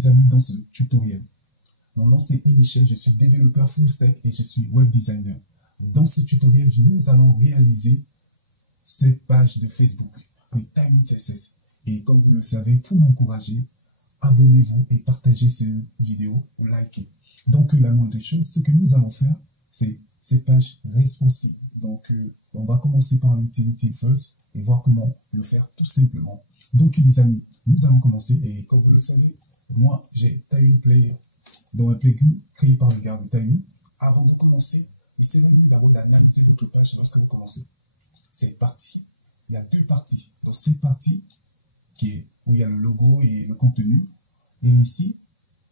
les amis dans ce tutoriel. Mon nom c'est Michel, je suis développeur full stack et je suis web designer. Dans ce tutoriel, nous allons réaliser cette page de Facebook, le Timing CSS. Et comme vous le savez, pour m'encourager, abonnez-vous et partagez cette vidéo ou likez. Donc la moindre chose, ce que nous allons faire, c'est cette page responsive. Donc on va commencer par l'utility first et voir comment le faire tout simplement. Donc les amis, nous allons commencer et comme vous le savez, moi j'ai Timing Player dans un plugin créé par le gars de Timing. Avant de commencer, il serait mieux d'abord d'analyser votre page lorsque vous commencez. Cette partie, il y a deux parties. Dans cette partie où il y a le logo et le contenu, et ici,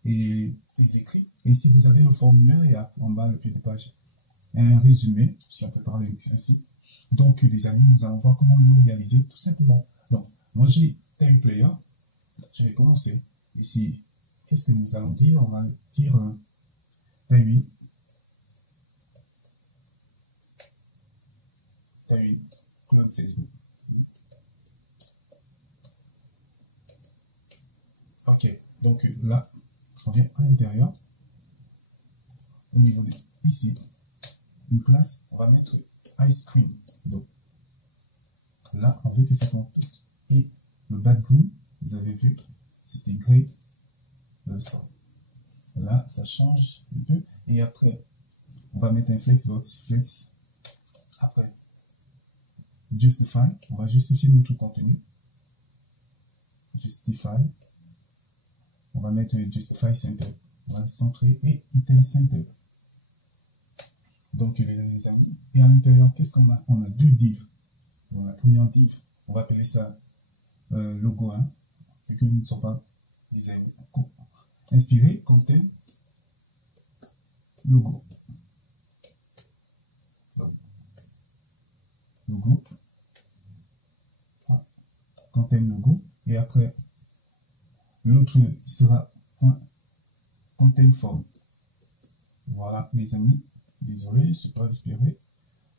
et les écrits. Et ici, vous avez le formulaire et en bas, le pied de page, un résumé, si on peut parler ainsi. Donc, les amis, nous allons voir comment le réaliser tout simplement. Donc, moi, j'ai Timing Player. Je vais commencer. Ici, qu'est-ce que nous allons dire? On va dire Timing clone Facebook. Ok, donc là, on vient à l'intérieur. Au niveau de ici, une classe, on va mettre ice cream. Donc là, on veut que ça compte. Et le background, vous avez vu, c'était gris le sang. Là, ça change un peu. Et après, on va mettre un flexbox, flex. Après, justify, on va justifier notre contenu. Justify. On va mettre justify center. On va centrer et item center. Donc les amis, et à l'intérieur, qu'est-ce qu'on a? On a deux divs. Donc la première div, on va appeler ça logo 1, vu que nous ne sommes pas inspirés, content logo. Logo. Content logo. Et après, l'autre sera content form. Voilà les amis. Désolé, je ne suis pas inspiré.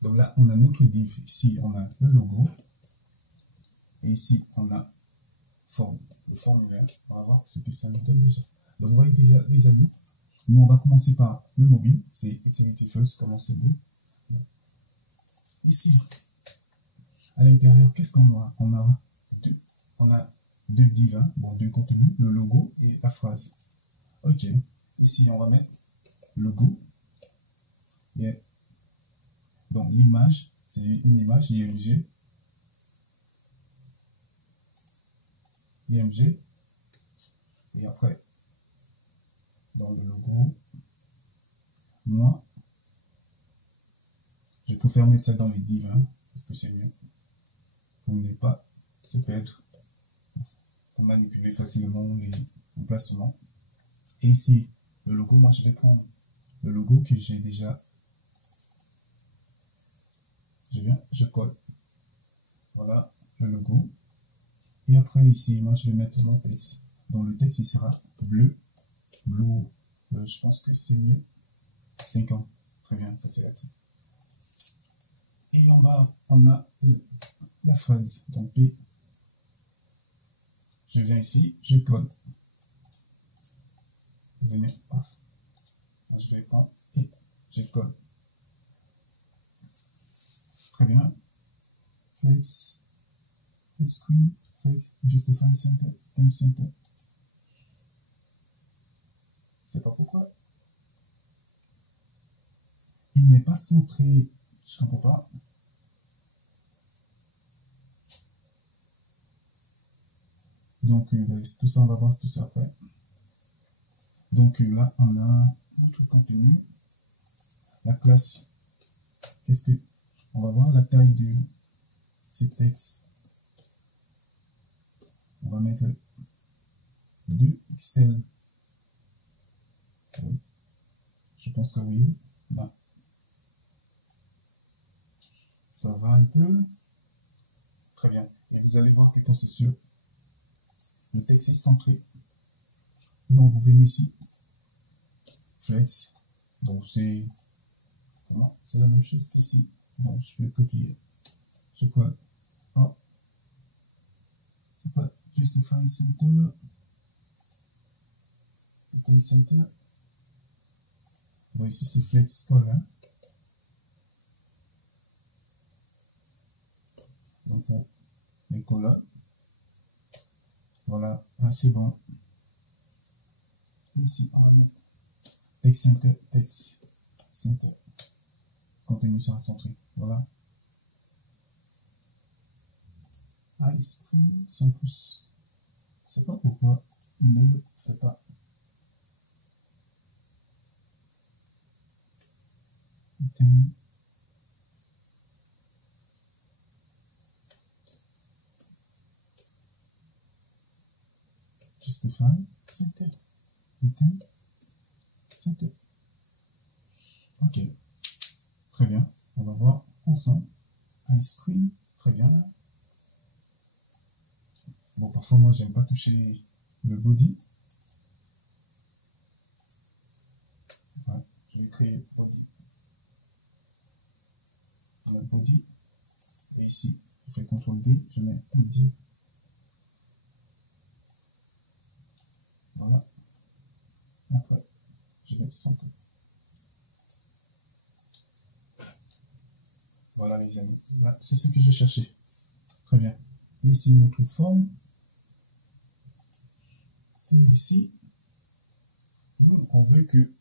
Donc là, on a notre div. Ici, on a le logo. Et ici, on a form, le formulaire. On va voir ce que ça nous donne déjà. Donc vous voyez déjà les amis. Nous, on va commencer par le mobile. C'est utility first, comme on s'est dit. Ici, à l'intérieur, qu'est-ce qu'on aura? On a deux divs, hein? Bon, deux contenus, le logo et la phrase. Ok. Ici, on va mettre logo. Yeah. Donc l'image, c'est une image IMG. IMG. Et après, dans le logo, moi, je préfère mettre ça dans les divs, hein, parce que c'est mieux. Pour ne pas se perdre. Pour manipuler facilement les emplacements. Et ici, le logo, moi je vais prendre le logo que j'ai déjà. Je colle. Voilà le logo. Et après ici, moi je vais mettre mon texte. Donc le texte il sera bleu. Blue, je pense que c'est mieux. 5 ans. Très bien, ça c'est la type. Et en bas, on a la phrase. Donc P. Je viens ici, je colle. Venez, paf. Moi je vais prendre et je colle. Très bien. Flex, screen, flex, justify center, time center. C'est pas pourquoi. Il n'est pas centré. Je comprends pas. Donc tout ça, on va voir tout ça après. Donc là, on a notre contenu. La classe. Qu'est-ce que... On va voir la taille de ces textes. On va mettre 2XL. Oui. Je pense que oui. Ben, ça va un peu. Très bien. Et vous allez voir que quand c'est sûr, le texte est centré. Donc vous venez ici. Flex. Donc c'est... Comment? C'est la même chose qu'ici. Donc je peux copier. Je colle. Oh. C'est pas justify center. Theme Center. Bon, ici, c'est Flex Color. Donc, pour les colonnes. Voilà, là, c'est bon. Ici, on va mettre Text Center. Contenu sera centré. Voilà. Ice cream sans pouce. Je sais pas pourquoi il ne le fait pas. Item. Justify. Center. Item. Center. Ok. Très bien. On va voir ensemble. Ice cream. Très bien. Bon, parfois, moi, j'aime pas toucher le body. Voilà. Je vais créer body. Le body. Et ici, je fais CTRL D. Je mets body. Voilà. Après, je vais centrer. Voilà, les amis. Là, c'est ce que je cherchais. Très bien. Et ici, notre forme. On est ici. On veut que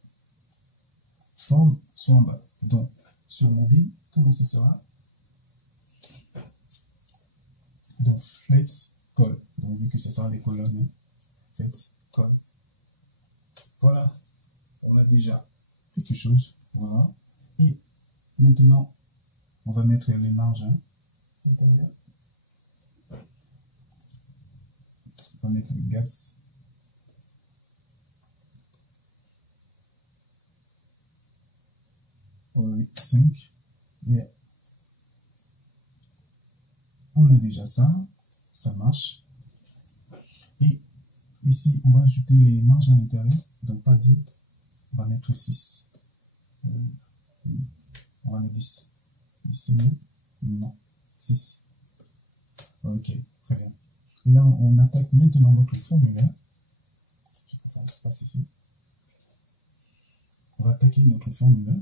forme soit en bas. Donc, sur mobile, comment ça sera? Donc, flex col. Donc, vu que ça sera des colonnes, flex col. Voilà. On a déjà quelque chose. Voilà. Et maintenant, on va mettre les margins intérieurs. On va mettre les gaps. Oui, 5. Et on a déjà ça. Ça marche. Et ici, on va ajouter les marges à l'intérieur. Donc, pas 10. On va mettre 6. On va mettre 10. Ici, non. 6. Ok, très bien. Et là, on attaque maintenant notre formulaire. Je vais faire l'espace ici. On va attaquer notre formulaire.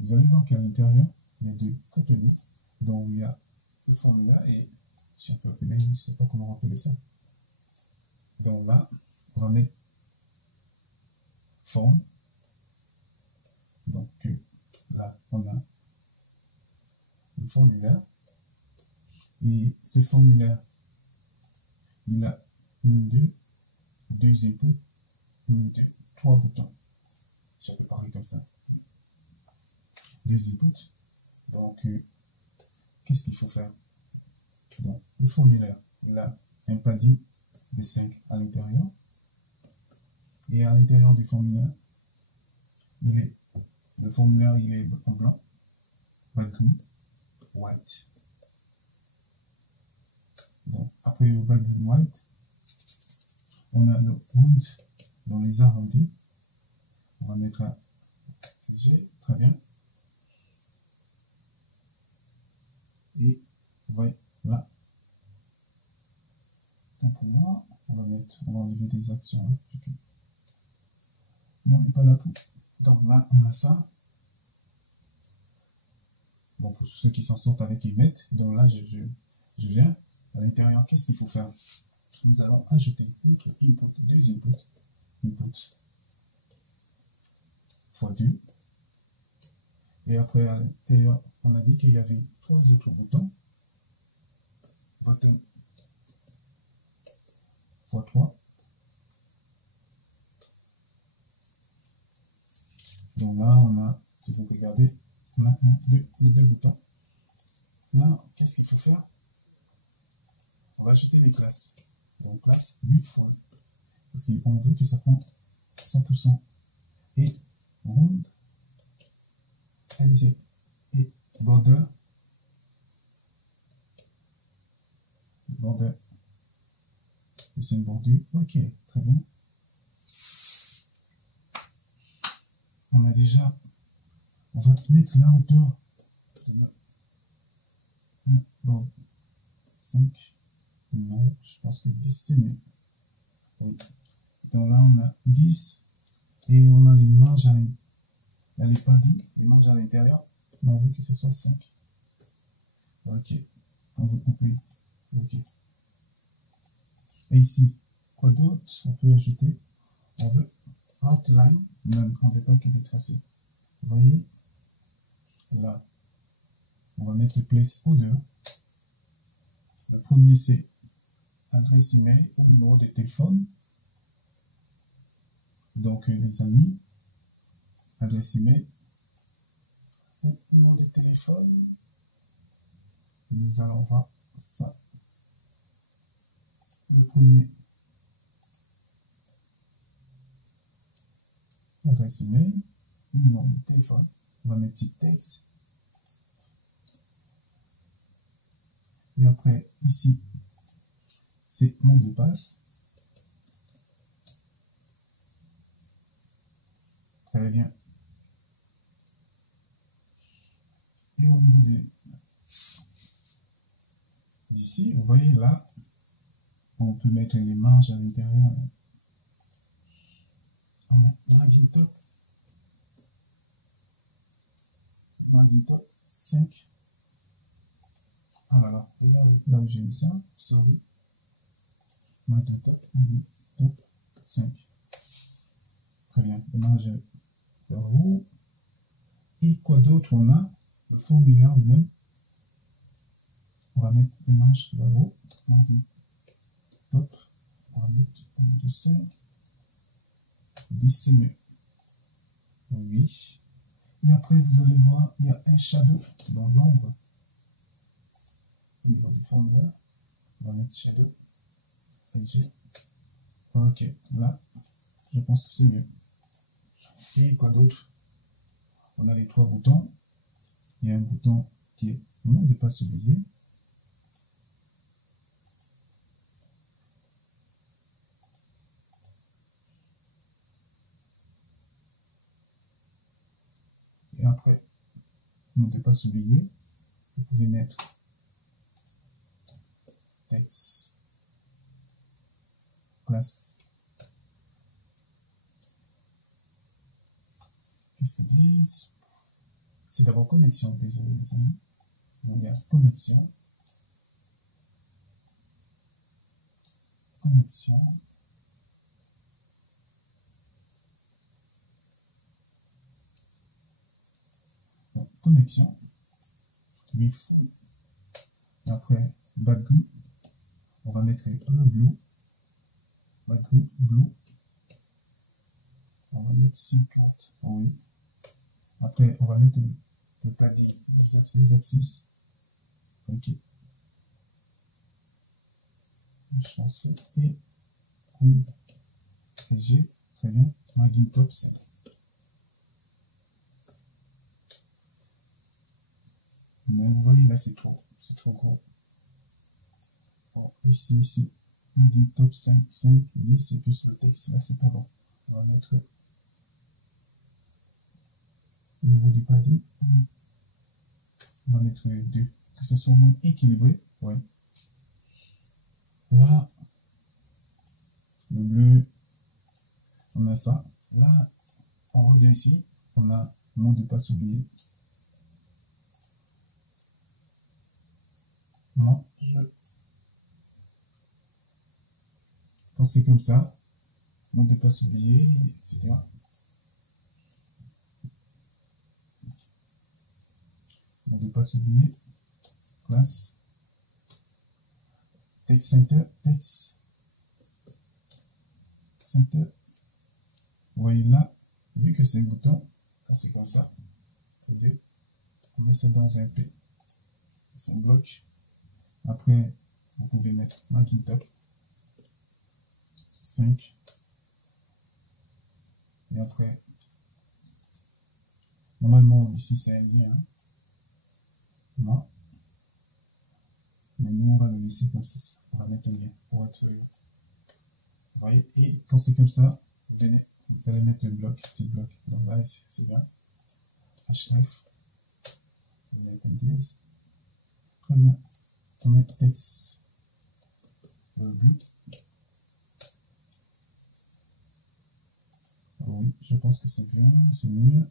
Vous allez voir qu'à l'intérieur, il y a du contenu. Donc, il y a le formulaire et si on peut appeler, je ne sais pas comment appeler ça. Donc là, on va mettre forme. Donc là, on a le formulaire. Et ce formulaire, il a deux inputs, 3 boutons. Si on peut parler comme ça. 2 inputs. Donc, qu'est-ce qu'il faut faire? Donc, le formulaire, il a un padding de 5 à l'intérieur. Et à l'intérieur du formulaire, le formulaire, il est en blanc, background, white. Donc, après le background white, on a le round dans les arrondis. On va mettre un G, très bien. Et voilà. Donc pour moi, on va enlever des actions. Hein. Non, mais pas là pour. Donc là, on a ça. Bon, pour ceux qui s'en sortent avec Emmet, donc là, je viens à l'intérieur. Qu'est-ce qu'il faut faire? Nous allons ajouter notre input, 2 inputs. Input fois 2. Et après, à l'intérieur, on a dit qu'il y avait 3 autres boutons. Button fois 3. Donc là, on a, si vous regardez, on a deux boutons. Là, qu'est-ce qu'il faut faire? On va ajouter les classes. Donc, classe 8 fois. Parce qu'on veut que ça prend 100%. Et round, LG et border. Border. C'est une bordure. Ok, très bien. On a déjà. On va mettre la hauteur de la 5. Non, je pense que 10 c'est mieux. Oui. Donc là, on a 10 et on a les marges à l'intérieur. Il n'y a pas dit, les marges à l'intérieur, mais on veut que ce soit 5. Ok. On veut couper. Ok. Et ici, quoi d'autre on peut ajouter? On veut outline. Non, on ne veut pas que des tracés. Vous voyez? Là, on va mettre placeholder. Le premier, c'est adresse email ou numéro de téléphone. Donc, les amis, adresse email ou numéro de téléphone. Nous allons voir ça. Le premier, adresse email ou numéro de téléphone. On va mettre petit texte. Et après, ici, c'est mot de passe. Très bien. Et au niveau d'ici, vous voyez là, on peut mettre les marges à l'intérieur. On met margin top. Margin top 5. Ah là là, regardez là où j'ai mis ça. Sorry. Margin top 5. Très bien. Le marge vers le haut. Et quoi d'autre on a? Le formulaire lui-même. On va mettre les marges vers le haut. Margin top. On va mettre au lieu de 5. 10 c'est mieux. Oui. Et après, vous allez voir, il y a un shadow dans l'ombre. Au niveau du formulaire, on va mettre shadow. Léger. Ok, là, je pense que c'est mieux. Et quoi d'autre? On a les 3 boutons. Il y a un bouton qui est non de pas s'oublier. Et après, non de pas s'oublier, vous pouvez mettre texte, classe. Qu'est-ce qu'ils disent? C'est d'abord connexion, désolé les amis. Donc, il y a connexion. Connexion. Donc, connexion. With. Et après, background. On va mettre le blue. Background blue. On va mettre 50. Oui. Après, on va mettre le padding, les abscisses. Ok. Je pense et G. Très bien. Margin top 5. Mais vous voyez là, c'est trop gros. Bon, ici, c'est margin top 5, 5, 10 et plus le texte. Là, c'est pas bon. On va mettre au niveau du padding, on va mettre 2, que ce soit au moins équilibré. Ouais. Là, le bleu, on a ça. Là, on revient ici, on a mot de passe oublié. Moi, quand c'est comme ça, mot de passe oublié, etc. Mot de passe oublié, classe, text center, text center. Vous voyez là, vu que c'est un bouton, quand c'est comme ça, on met ça dans un P. C'est un bloc. Après, vous pouvez mettre margin top 5. Et après, normalement, ici, c'est un lien. Hein. Non. Mais nous, on va le laisser comme ça. On va mettre le lien pour être... Vous voyez, et quand c'est comme ça, vous allez mettre le bloc, petit bloc. Donc là, c'est bien. Href. Vous mettez un dièse. Très bien. On met texte bleu. Oui, je pense que c'est bien, c'est mieux.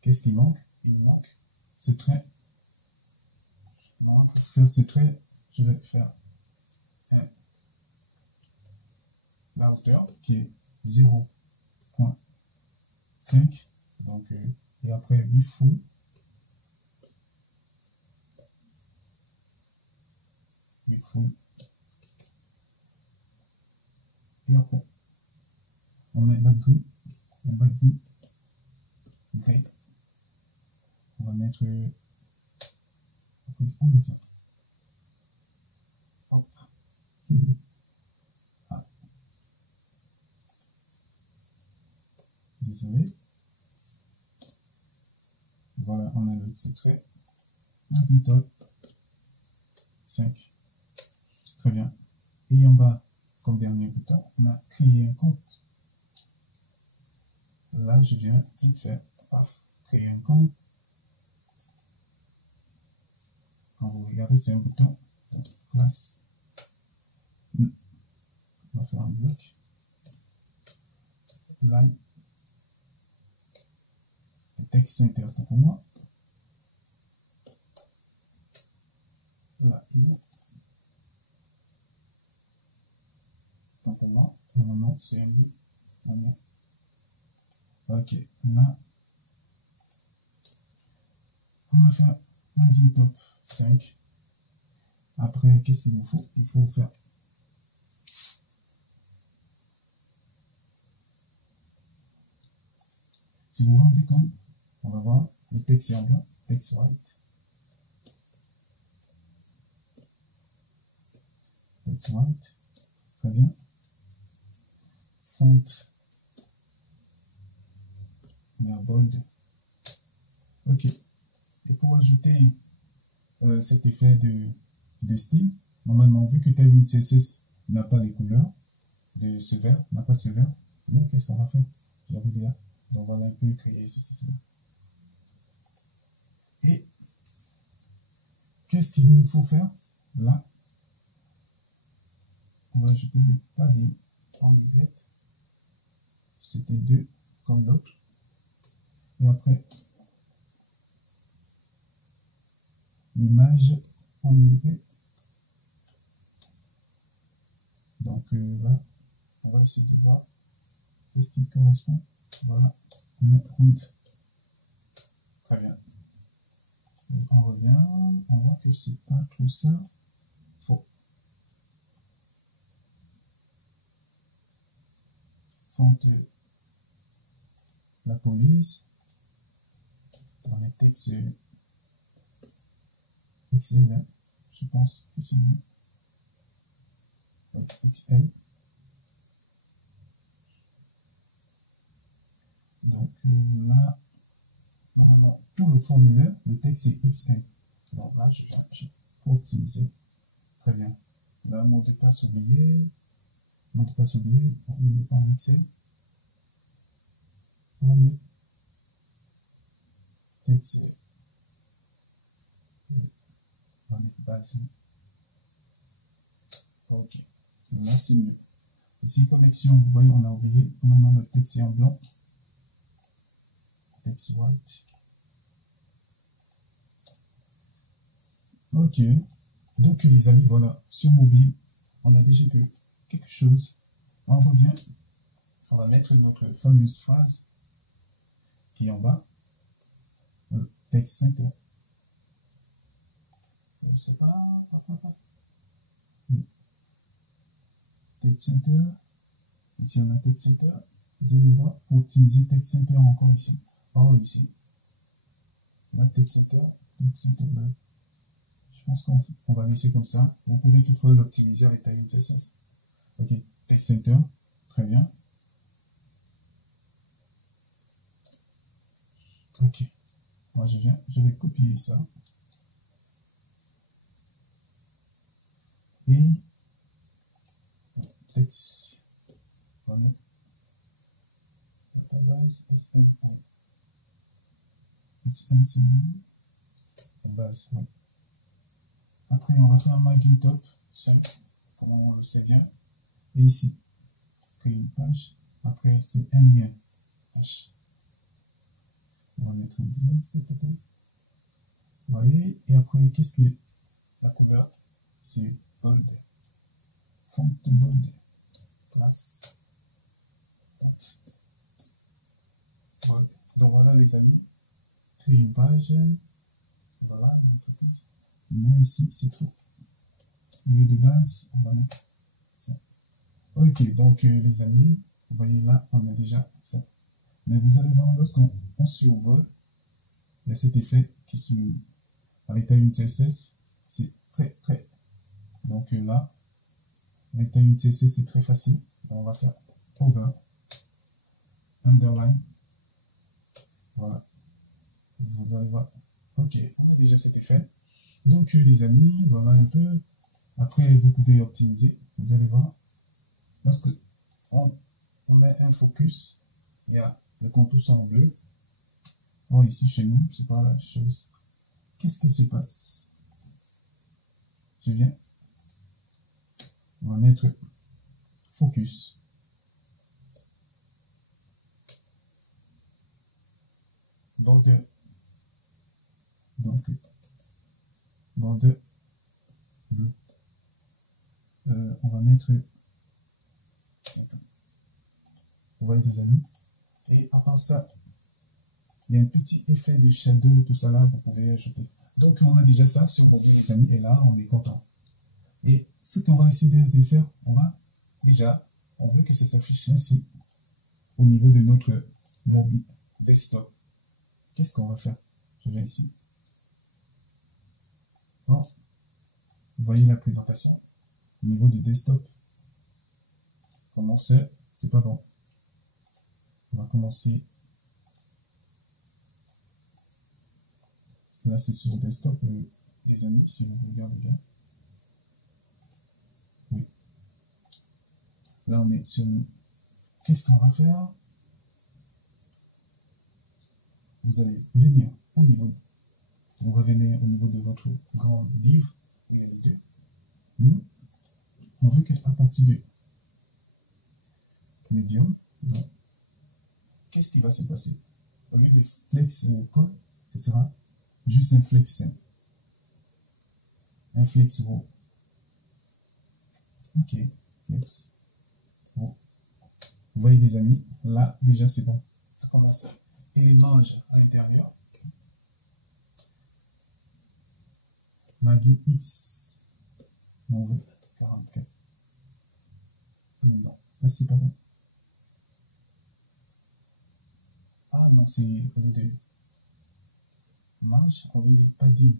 Qu'est-ce qui manque? Il manque ce trait. Pour faire ce trait, je vais faire la hauteur qui est 0.5. Donc, et après 8 full. Et après, on met background, gray. On va mettre, on met ça. Hop. Ah. Désolé. Voilà, on a le titre. Margin top 5. Très bien. Et en bas, comme dernier bouton, on a créer un compte. Là, je viens vite faire, paf, créer un compte. Quand vous regardez, c'est un bouton. Donc, classe. On va faire un bloc. Line. Le texte center pour moi. Là, il est. Pour moi, normalement, c'est lui. Ok, là, on va faire margin top 5. Après, qu'est-ce qu'il nous faut? Il faut faire si vous vous rendez compte, on va voir le texte est en blanc, text white. Text white, très bien. Font, mais en bold. Ok. Et pour ajouter cet effet de style, normalement, vu que Tailwind CSS n'a pas les couleurs de ce vert, n'a pas ce vert, donc qu'est-ce qu'on va faire? J'avais déjà. Donc voilà un peu créer ceci. Et qu'est-ce qu'il nous faut faire? Là, on va ajouter le padding en Y. C'était 2 comme l'autre. Et après, l'image en Y. Donc là, on va essayer de voir qu'est-ce qui correspond. Voilà, on met round. Très bien. Donc on revient, on voit que c'est pas tout ça. Faux. Font la police. On est texte XL, hein. Je pense que c'est mieux. XL. Donc là, normalement, tout le formulaire, le texte est XL. Donc là, je viens pour optimiser. Très bien. Là, mot de passe oublié. Mot de passe oublié. Il n'est pas en XL. On va mettre texte. On va mettre base. Ok. Là, c'est mieux. Ici, connexion, vous voyez, on a oublié. Normalement, le texte est en blanc. Text white. Ok. Donc, les amis, voilà. Sur mobile, on a déjà quelque chose. On revient. On va mettre notre fameuse phrase qui est en bas. Le text center. Je ne sais pas. Text center. Ici, on a text center. Vous allez voir, pour optimiser text center encore ici. Oh, ici. Là, text center. Ben, je pense qu'on va laisser comme ça. Vous pouvez toutefois l'optimiser avec Tailwind CSS. Ok, text center. Très bien. Ok. Moi, je vais copier ça. Et texte. On va mettre base SM. SM, c'est mieux. Base, oui. Après, on va faire un margin top 5, comme on le sait bien. Et ici, créer une page. Après, c'est un lien H. On va mettre un dièse. Vous voyez, et après, qu'est-ce que la couleur? C'est bold. Font bold. Classe. Bold. Donc voilà les amis. Créer une page. Voilà, une entreprise. Mais ici, c'est trop. Au lieu de base, on va mettre ça. Ok, donc les amis, vous voyez là, on a déjà ça. Mais vous allez voir, lorsqu'on survole, il y a cet effet qui se... Avec taille CSS, c'est très... Donc là, avec taille CSS, c'est très facile. Donc, on va faire over, underline. Voilà. Vous allez voir. Ok, on a déjà cet effet. Donc les amis, voilà un peu. Après, vous pouvez optimiser. Vous allez voir. Lorsque on met un focus, il y a le contour en bleu. Bon, ici chez nous, c'est pas la chose. Qu'est-ce qui se passe? Je viens. On va mettre focus. Border. Donc, border bleu. On va mettre. Vous voyez les amis. Et à part ça, il y a un petit effet de shadow, tout ça là, vous pouvez ajouter. Donc on a déjà ça sur mobile les amis, et là on est content. Et ce qu'on va essayer de faire, on veut que ça s'affiche ainsi au niveau de notre mobile desktop. Qu'est-ce qu'on va faire? Je viens ici. Bon. Vous voyez la présentation au niveau du desktop. Comment c'est pas bon. On va commencer. Là, c'est sur le desktop, les amis, si vous regardez bien. Oui. Là, on est sur nous. Qu'est-ce qu'on va faire? Vous allez venir au niveau, vous revenez au niveau de votre grand livre. Il y a les deux. Nous, on veut qu'à partir de Medium, qu'est-ce qui va se passer? Au lieu de flex call, ce sera juste un flex row. Ok, flex row. Vous voyez les amis, là déjà c'est bon. Ça commence. Et les manches à l'intérieur. Maggie X. On veut 44. Non, là c'est pas bon. Ah non, c'est au lieu de marge, on veut des padding.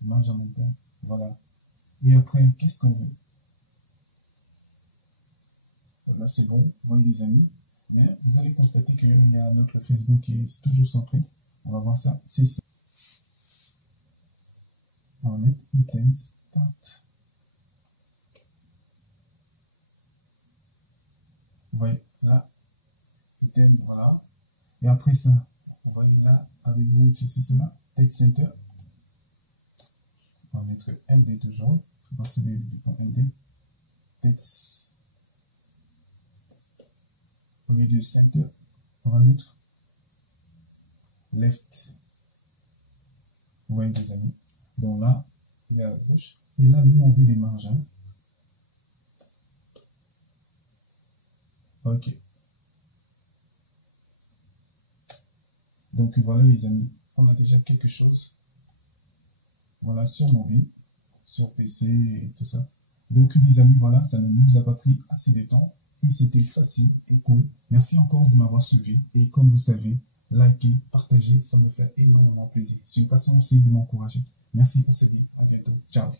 Marge en interne. Voilà. Et après, qu'est-ce qu'on veut? Là c'est bon, vous voyez les amis. Mais vous allez constater qu'il y a notre Facebook qui est toujours centré. On va voir ça. C'est ça. On va mettre item start. Vous voyez là, item, voilà. Et après ça, vous voyez là, avez-vous ceci, cela, text center. On va mettre MD toujours, à partir du point MD. Text. Au lieu de center, on va mettre left. Vous voyez les amis. Donc là, il est à gauche. Et là, nous, on veut des marges. Hein. Ok. Donc voilà les amis. On a déjà quelque chose. Voilà, sur mobile, sur PC et tout ça. Donc les amis, voilà, ça ne nous a pas pris assez de temps. Et c'était facile et cool. Merci encore de m'avoir suivi. Et comme vous savez, likez, partagez, ça me fait énormément plaisir. C'est une façon aussi de m'encourager. Merci, on se dit à bientôt. Ciao.